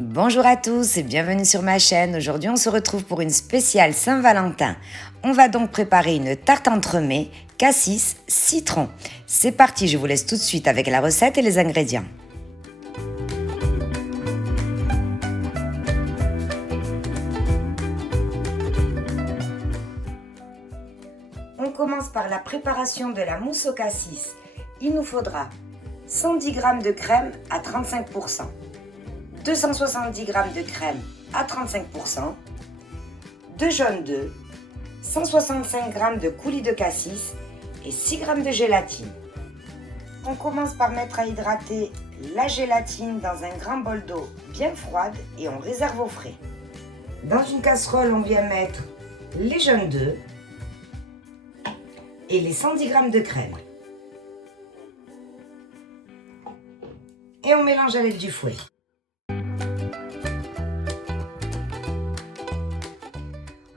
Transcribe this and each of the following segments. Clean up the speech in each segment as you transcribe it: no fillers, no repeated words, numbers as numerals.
Bonjour à tous et bienvenue sur ma chaîne. Aujourd'hui on se retrouve pour une spéciale Saint-Valentin. On va donc préparer une tarte entremets, cassis, citron. C'est parti, je vous laisse tout de suite avec la recette et les ingrédients. On commence par la préparation de la mousse au cassis. Il nous faudra 110 g de crème à 35%, 270 g de crème à 35%, 2 jaunes d'œufs, 165 g de coulis de cassis et 6 g de gélatine. On commence par mettre à hydrater la gélatine dans un grand bol d'eau bien froide et on réserve au frais. Dans une casserole, on vient mettre les jaunes d'œufs et les 110 g de crème. Et on mélange à l'aide du fouet.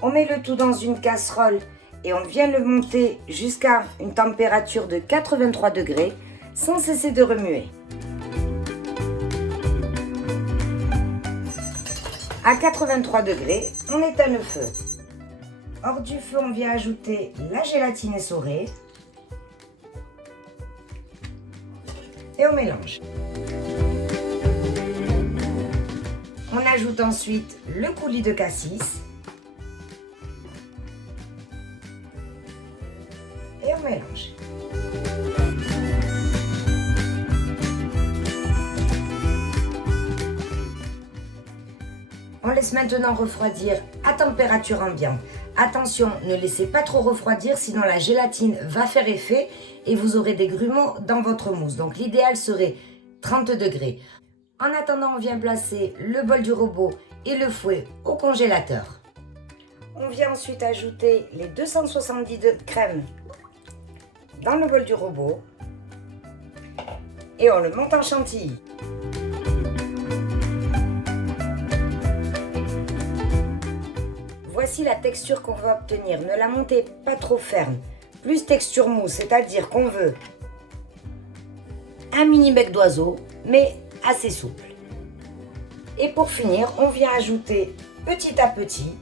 On met le tout dans une casserole et on vient le monter jusqu'à une température de 83 degrés sans cesser de remuer. À 83 degrés, on éteint le feu. Hors du feu, on vient ajouter la gélatine essorée et on mélange. On ajoute ensuite le coulis de cassis et on mélange. On laisse maintenant refroidir à température ambiante. Attention, ne laissez pas trop refroidir, sinon la gélatine va faire effet et vous aurez des grumeaux dans votre mousse. Donc l'idéal serait 30 degrés. En attendant, on vient placer le bol du robot et le fouet au congélateur. On vient ensuite ajouter les 270 de crème dans le bol du robot et on le monte en chantilly. Voici la texture qu'on va obtenir. Ne la montez pas trop ferme. Plus texture mousse, c'est-à-dire qu'on veut un mini bec d'oiseau, mais assez souple. Et pour finir, on vient ajouter petit à petit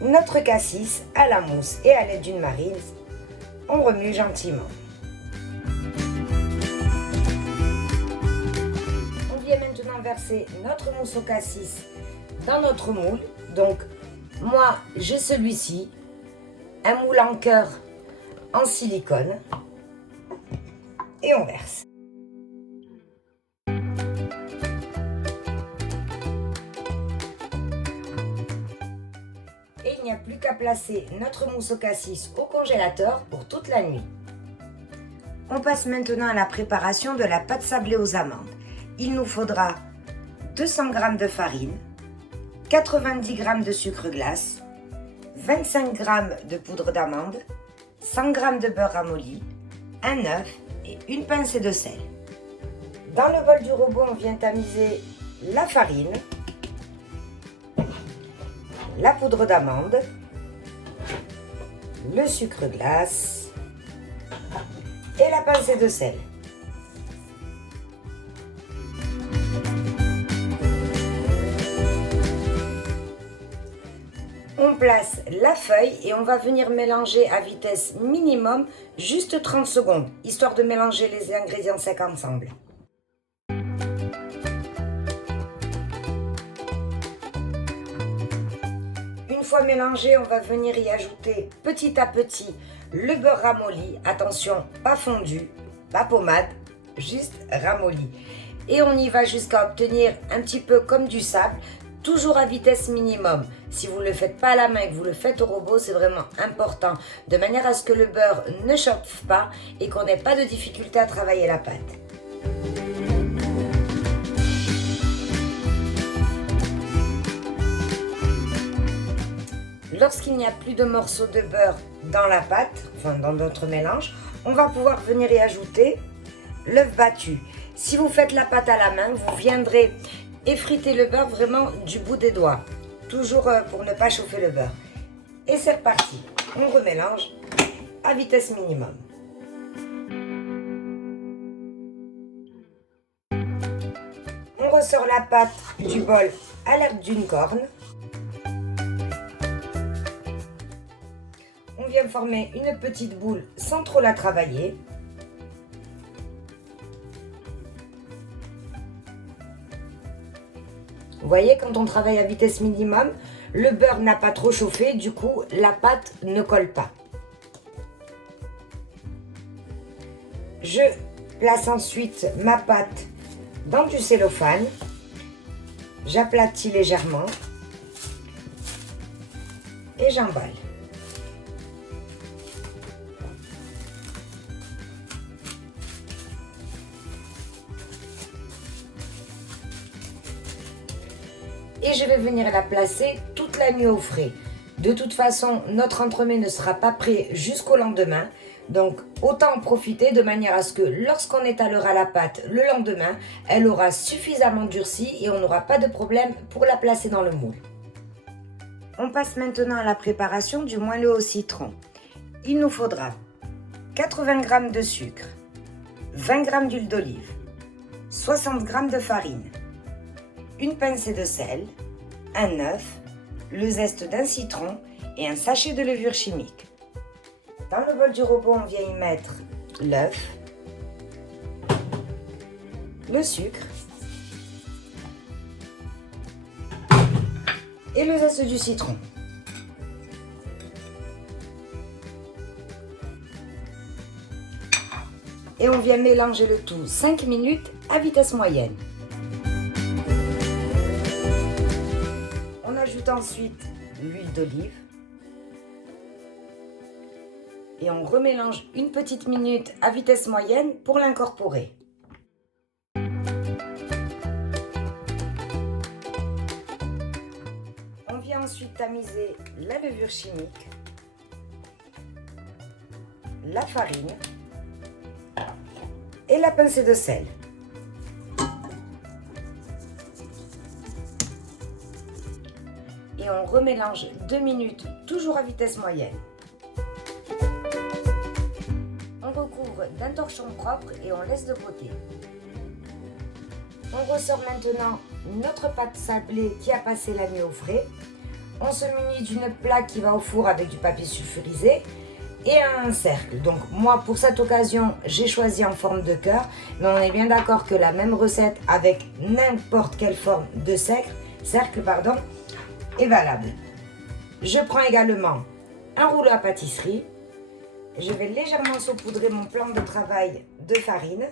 notre cassis à la mousse et à l'aide d'une marine. On remue gentiment. On vient maintenant verser notre mousse au cassis dans notre moule. Donc moi j'ai celui-ci, un moule en cœur en silicone, et on verse. Et il n'y a plus qu'à placer notre mousse au cassis au congélateur pour toute la nuit. On passe maintenant à la préparation de la pâte sablée aux amandes. Il nous faudra 200 g de farine, 90 g de sucre glace, 25 g de poudre d'amande, 100 g de beurre ramolli, un œuf et une pincée de sel. Dans le bol du robot, on vient tamiser la farine, la poudre d'amande, le sucre glace et la pincée de sel. On place la feuille et on va venir mélanger à vitesse minimum juste 30 secondes, histoire de mélanger les ingrédients secs ensemble. Une fois mélangé, on va venir y ajouter petit à petit le beurre ramolli. Attention, pas fondu, pas pommade, juste ramolli. Et on y va jusqu'à obtenir un petit peu comme du sable, toujours à vitesse minimum. Si vous ne le faites pas à la main et que vous le faites au robot, c'est vraiment important, de manière à ce que le beurre ne chauffe pas et qu'on n'ait pas de difficulté à travailler la pâte. Lorsqu'il n'y a plus de morceaux de beurre dans la pâte, enfin dans notre mélange, on va pouvoir venir y ajouter l'œuf battu. Si vous faites la pâte à la main, vous viendrez effriter le beurre vraiment du bout des doigts, toujours pour ne pas chauffer le beurre. Et c'est reparti, on remélange à vitesse minimum. On On ressort la pâte du bol à l'aide d'une corne. On vient former une petite boule sans trop la travailler. Vous voyez, quand on travaille à vitesse minimum, le beurre n'a pas trop chauffé, du coup, la pâte ne colle pas. Je place ensuite ma pâte dans du cellophane. J'aplatis légèrement et j'emballe. Et je vais venir la placer toute la nuit au frais. De toute façon, notre entremets ne sera pas prêt jusqu'au lendemain. Donc, autant en profiter de manière à ce que lorsqu'on étalera la pâte le lendemain, elle aura suffisamment durci et on n'aura pas de problème pour la placer dans le moule. On passe maintenant à la préparation du moelleux au citron. Il nous faudra 80 g de sucre, 20 g d'huile d'olive, 60 g de farine, une pincée de sel, un œuf, le zeste d'un citron et un sachet de levure chimique. Dans le bol du robot, on vient y mettre l'œuf, le sucre et le zeste du citron. Et on vient mélanger le tout 5 minutes à vitesse moyenne. On ajoute ensuite l'huile d'olive. Et on remélange une petite minute à vitesse moyenne pour l'incorporer. On vient ensuite tamiser la levure chimique, la farine et la pincée de sel. Et on remélange 2 minutes, toujours à vitesse moyenne. On recouvre d'un torchon propre et on laisse de côté. On ressort maintenant notre pâte sablée qui a passé la nuit au frais. On se munit d'une plaque qui va au four avec du papier sulfurisé et un cercle. Donc moi, pour cette occasion, j'ai choisi en forme de cœur, mais on est bien d'accord que la même recette avec n'importe quelle forme de cercle est valable. Je prends également un rouleau à pâtisserie. Je vais légèrement saupoudrer mon plan de travail de farine.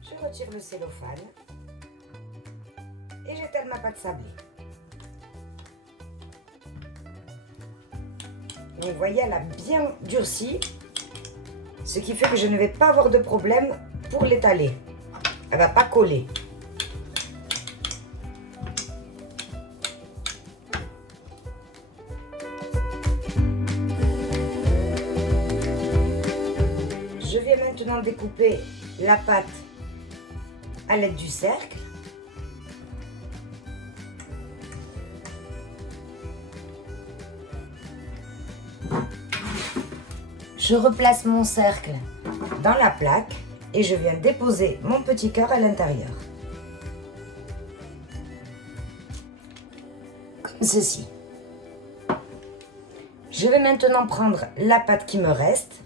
Je retire le cellophane et j'étale ma pâte sablée. Donc vous voyez, elle a bien durci, ce qui fait que je ne vais pas avoir de problème pour l'étaler. Elle ne va pas coller. Je vais maintenant découper la pâte à l'aide du cercle. Je replace mon cercle dans la plaque et je viens déposer mon petit cœur à l'intérieur. Comme ceci. Je vais maintenant prendre la pâte qui me reste.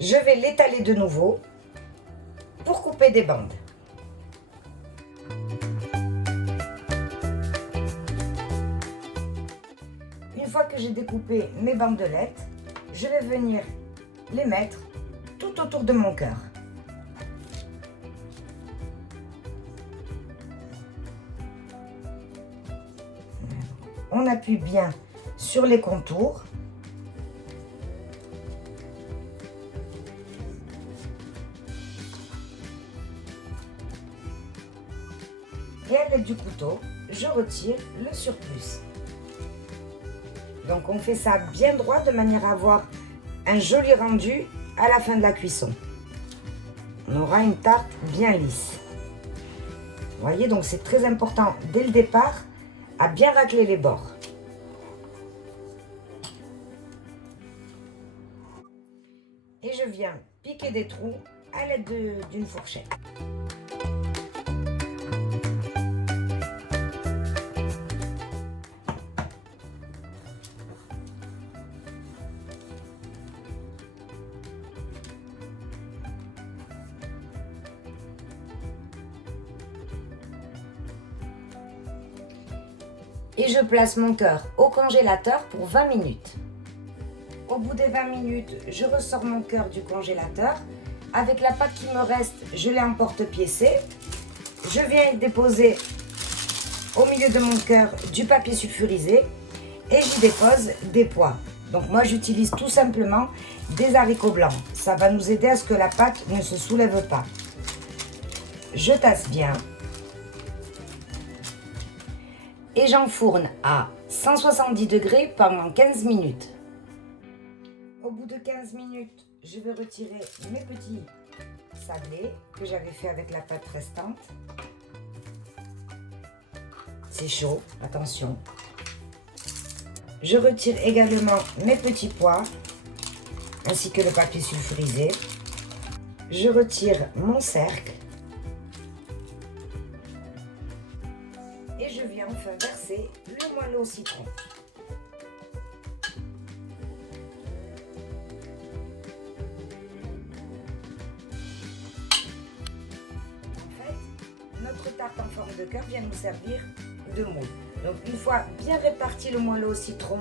Je vais l'étaler de nouveau pour couper des bandes. Une fois que j'ai découpé mes bandelettes, je vais venir les mettre tout autour de mon cœur. On appuie bien sur les contours. Et à l'aide du couteau, je retire le surplus. Donc on fait ça bien droit de manière à avoir un joli rendu à la fin de la cuisson. On aura une tarte bien lisse. Vous voyez, donc c'est très important dès le départ à bien racler les bords. Et je viens piquer des trous à l'aide d'une fourchette. Et je place mon cœur au congélateur pour 20 minutes. Au bout des 20 minutes, je ressors mon cœur du congélateur. Avec la pâte qui me reste, je l'ai en porte-piécé. Je viens déposer au milieu de mon cœur du papier sulfurisé et j'y dépose des pois. Donc moi j'utilise tout simplement des haricots blancs. Ça va nous aider à ce que la pâte ne se soulève pas. Je tasse bien. Et j'enfourne à 170 degrés pendant 15 minutes. Au bout de 15 minutes, je vais retirer mes petits sablés que j'avais fait avec la pâte restante. C'est chaud, attention. Je retire également mes petits pois ainsi que le papier sulfurisé. Je retire mon cercle. Et je viens enfin verser le moelleux au citron. En fait, notre tarte en forme de cœur vient nous servir de moule. Donc une fois bien réparti le moelleux au citron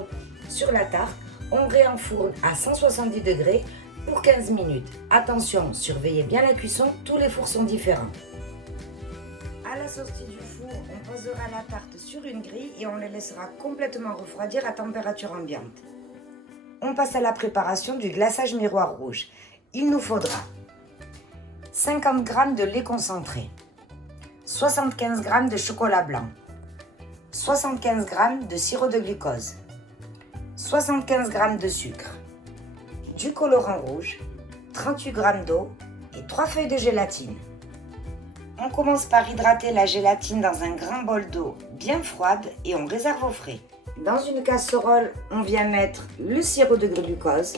sur la tarte, on réenfourne à 170 degrés pour 15 minutes. Attention, surveillez bien la cuisson, tous les fours sont différents. À la sortie du four, on posera la tarte sur une grille et on la laissera complètement refroidir à température ambiante. On passe à la préparation du glaçage miroir rouge. Il nous faudra 50 g de lait concentré, 75 g de chocolat blanc, 75 g de sirop de glucose, 75 g de sucre, du colorant rouge, 38 g d'eau et 3 feuilles de gélatine. On commence par hydrater la gélatine dans un grand bol d'eau bien froide et on réserve au frais. Dans une casserole, on vient mettre le sirop de glucose,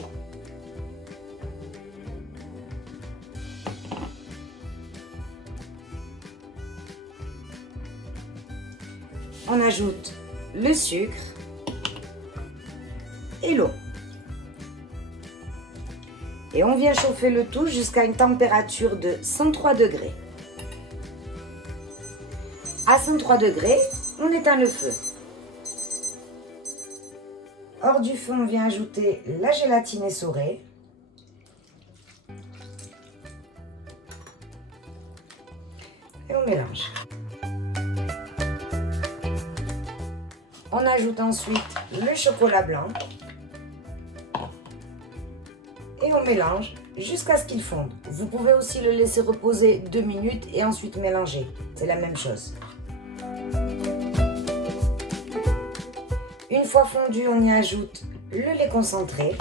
on ajoute le sucre et l'eau. Et on vient chauffer le tout jusqu'à une température de 103 degrés. À 103 degrés, on éteint le feu. Hors du feu, on vient ajouter la gélatine essorée. Et on mélange. On ajoute ensuite le chocolat blanc. Et on mélange jusqu'à ce qu'il fonde. Vous pouvez aussi le laisser reposer 2 minutes et ensuite mélanger. C'est la même chose. Une fois fondu, on y ajoute le lait concentré.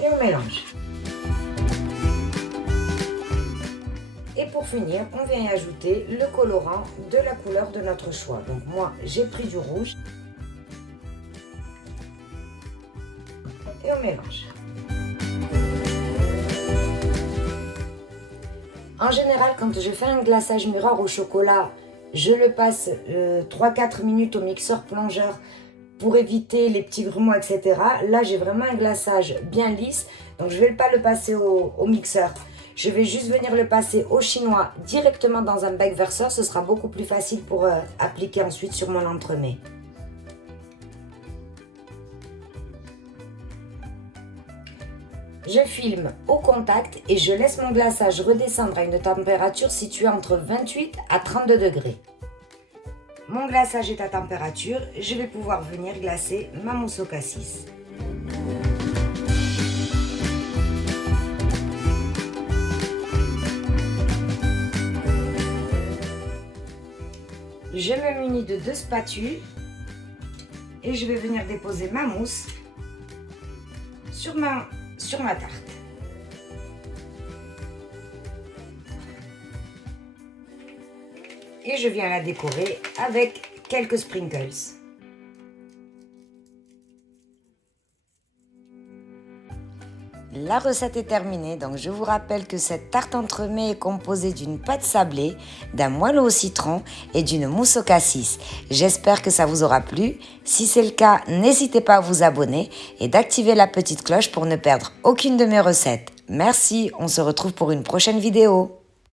Et on mélange. Et pour finir, on vient y ajouter le colorant de la couleur de notre choix. Donc moi, j'ai pris du rouge. Et on mélange. En général, quand je fais un glaçage miroir au chocolat, je le passe 3-4 minutes au mixeur plongeur pour éviter les petits grumeaux, etc. Là, j'ai vraiment un glaçage bien lisse, donc je ne vais pas le passer au mixeur. Je vais juste venir le passer au chinois directement dans un bec verseur. Ce sera beaucoup plus facile pour appliquer ensuite sur mon entremets. Je filme au contact et je laisse mon glaçage redescendre à une température située entre 28 à 32 degrés. Mon glaçage est à température, je vais pouvoir venir glacer ma mousse au cassis. Je me munis de 2 spatules et je vais venir déposer ma mousse sur ma tarte. Et je viens la décorer avec quelques sprinkles. La recette est terminée, donc je vous rappelle que cette tarte entremets est composée d'une pâte sablée, d'un moelleux au citron et d'une mousse au cassis. J'espère que ça vous aura plu. Si c'est le cas, n'hésitez pas à vous abonner et d'activer la petite cloche pour ne perdre aucune de mes recettes. Merci, on se retrouve pour une prochaine vidéo.